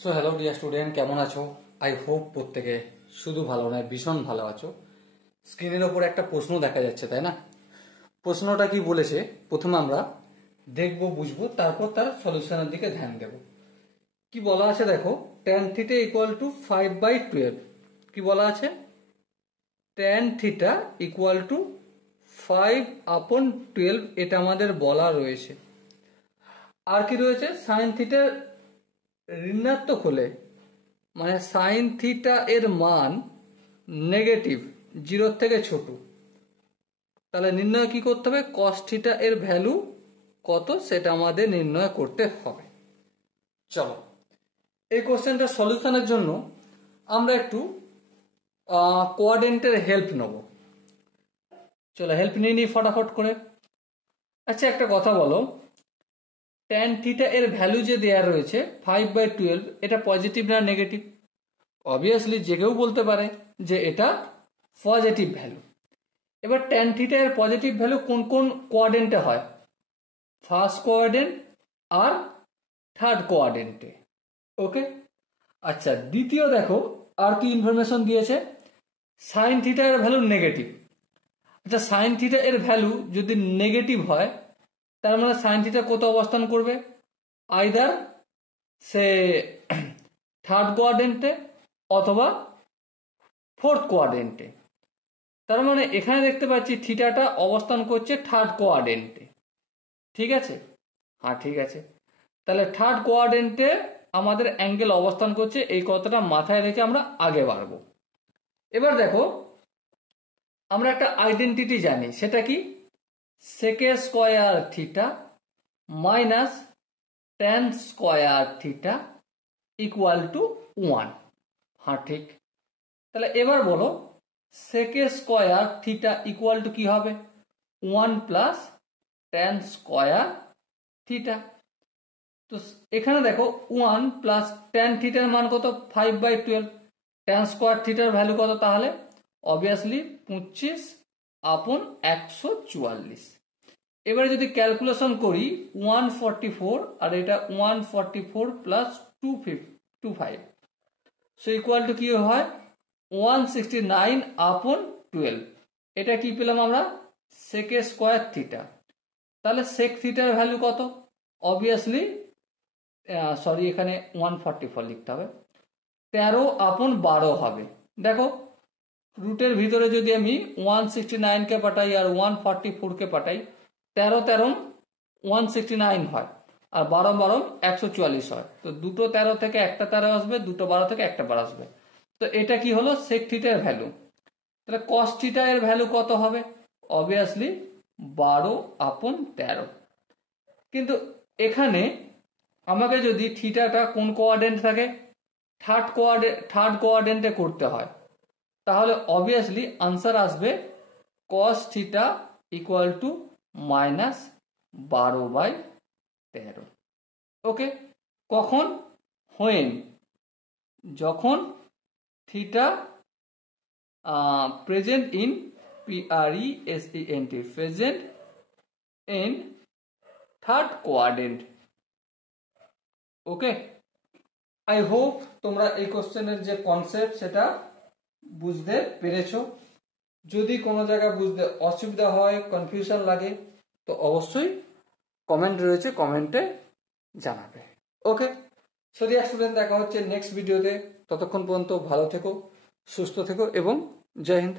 So hello dear student, কেমন আছো? I hope প্রত্যেকে শুধু ভালো নয়, ভীষণ ভালো আছো। স্ক্রিনের ওপর একটা প্রশ্ন দেখা যাচ্ছে, তাই না? প্রশ্নটা কি বলেছে প্রথমে আমরা দেখবো, বুঝবো, তারপর তার সলিউশনের দিকে ধ্যান দেব। কি বলা আছে দেখো, tan থিটা ইকুয়াল টু 5/12। কি বলা আছে? tan থিটা ইকুয়াল টু 5/12, এটা আমাদের বলা রয়েছে। আর কি রয়েছে? সাইন থিটা ঋণাত্মক হলে, মানে সাইন থিটা এর মান নেগেটিভ, 0 থেকে ছোট, তাহলে নির্ণয় কি করতে হবে? কস থিটা এর ভ্যালু কত সেটা আমাদের নির্ণয় করতে হবে। চলো, এই কোশ্চেনটা সলিউশনের জন্য আমরা একটু কোয়াড্রেন্টের হেল্প নেব। চলো হেল্প নিয়ে নিই ফটাফট করে। আচ্ছা, একটা কথা বলো, ট্যান থিটা এর ভ্যালু যে দেওয়া রয়েছে 5/12, এটা পজিটিভ না নেগেটিভ? অবভিয়াসলি যে কেউ বলতে পারে যে এটা পজিটিভ ভ্যালু। এবার ট্যান থিটা এর পজিটিভ ভ্যালু কোন কোন কোয়াড্রেন্টে হয়? ফার্স্ট কোয়াড্রেন্ট আর থার্ড কোয়াড্রেন্টে। ওকে, আচ্ছা, দ্বিতীয় দেখো আর কি ইনফরমেশন দিয়েছে, সাইন থিটা এর ভ্যালু নেগেটিভ। আচ্ছা, সাইন থিটা এর ভ্যালু যদি নেগেটিভ হয়, তার মানে সাইন থিটা কোথাও অবস্থান করবে? আইদার সে থার্ড কোয়াড্রেন্টে অথবা ফোর্থ কোয়াড্রেন্টে। তার মানে এখানে দেখতে পাচ্ছি থিটাটা অবস্থান করছে থার্ড কোয়াড্রেন্টে। ঠিক আছে? হ্যাঁ, ঠিক আছে। তাহলে থার্ড কোয়াড্রেন্টে আমাদের অ্যাঙ্গেল অবস্থান করছে, এই কথাটা মাথায় রেখে আমরা আগে বাড়বো। এবার দেখো, আমরা একটা আইডেন্টিটি জানি, সেটা কি? সেকে square theta minus tan square theta equal to 1। হ্যাঁ, ঠিক। তাহলে এবার বলো, সেকে স্কোয়ার থিটা ইকুয়াল টু কি হবে? 1 প্লাস ট্যান স্কোয়ার থিটা। তো এখানে দেখো 1 প্লাস ট্যান থিটার মান কত? 5/12। ট্যান স্কোয়ার থিটার ভ্যালু কত তাহলে? অবভিয়াসলি 25/144। এবারে যদি ক্যালকুলেশন করি, 144 আর এটা 144 প্লাস 25, সো ইকুয়াল টু কি হয়? 169/12। এটা কি পেলাম আমরা? সেকে স্কোয়ার থিটা। তাহলে সেক থিটার ভ্যালু কত? অবভিয়াসলি সরি, এখানে 144 লিখতে হবে, 13/12 হবে। দেখো, রুটের ভিতরে যদি আমি 169 কে পাঠাই আর 144 কে পাঠাই, 13 169 হয়, আর 12 144 হয়। তো দুটো 13 থেকে একটা 13 আসবে, দুটো 12 থেকে একটা 12 আসবে। তো এটা কি হলো? সেক থিটার ভ্যালু। তাহলে কস থিটা এর ভ্যালু কত হবে? অবভিয়াসলি 12/13। কিন্তু এখানে আমাকে যদি থিটাটা কোন কোয়াড্রেন্ট থাকে? থার্ড কোয়াড্রেন্টে করতে হয়, তাহলে অবভিয়াসলি আনসার আসবে কস থিটা ইকুয়াল টু -12/13। ওকে, কখন? হোয়েন, যখন theta present in PRESENT, present in third quadrant. Okay, I hope তোমরা এই কোশ্চেনের যে কনসেপ্ট সেটা বুঝতে পেরেছো। যদি কোনো জায়গায় বুঝতে অসুবিধা হয়, কনফিউশন লাগে, তো অবশ্যই কমেন্ট রয়েছে, কমেন্টে জানাবে। ওকে, সো ডিয়ার স্টুডেন্ট, দেখা হচ্ছে নেক্সট ভিডিওতে। ততক্ষণ পর্যন্ত ভালো থেকো, সুস্থ থেকো এবং জয় হিন্দ।